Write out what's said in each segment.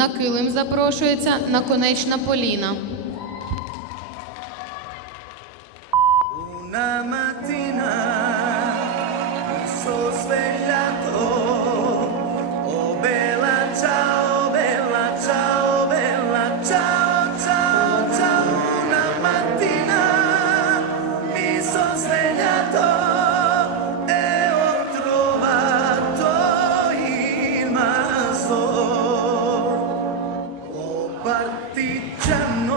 На килим запрошується наконечна Поліна. Una mattina mi sono partigiano,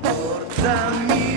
portami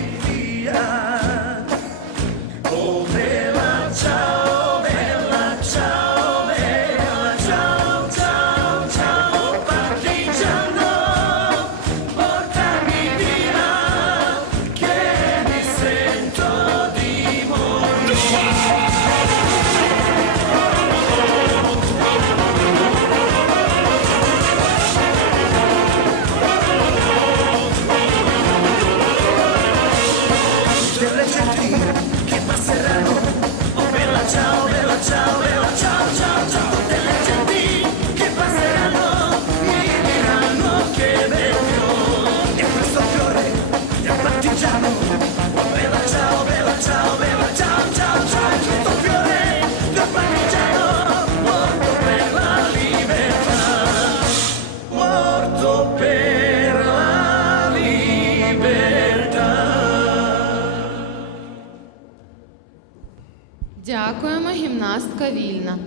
Дякуємо, гімнастка вільна.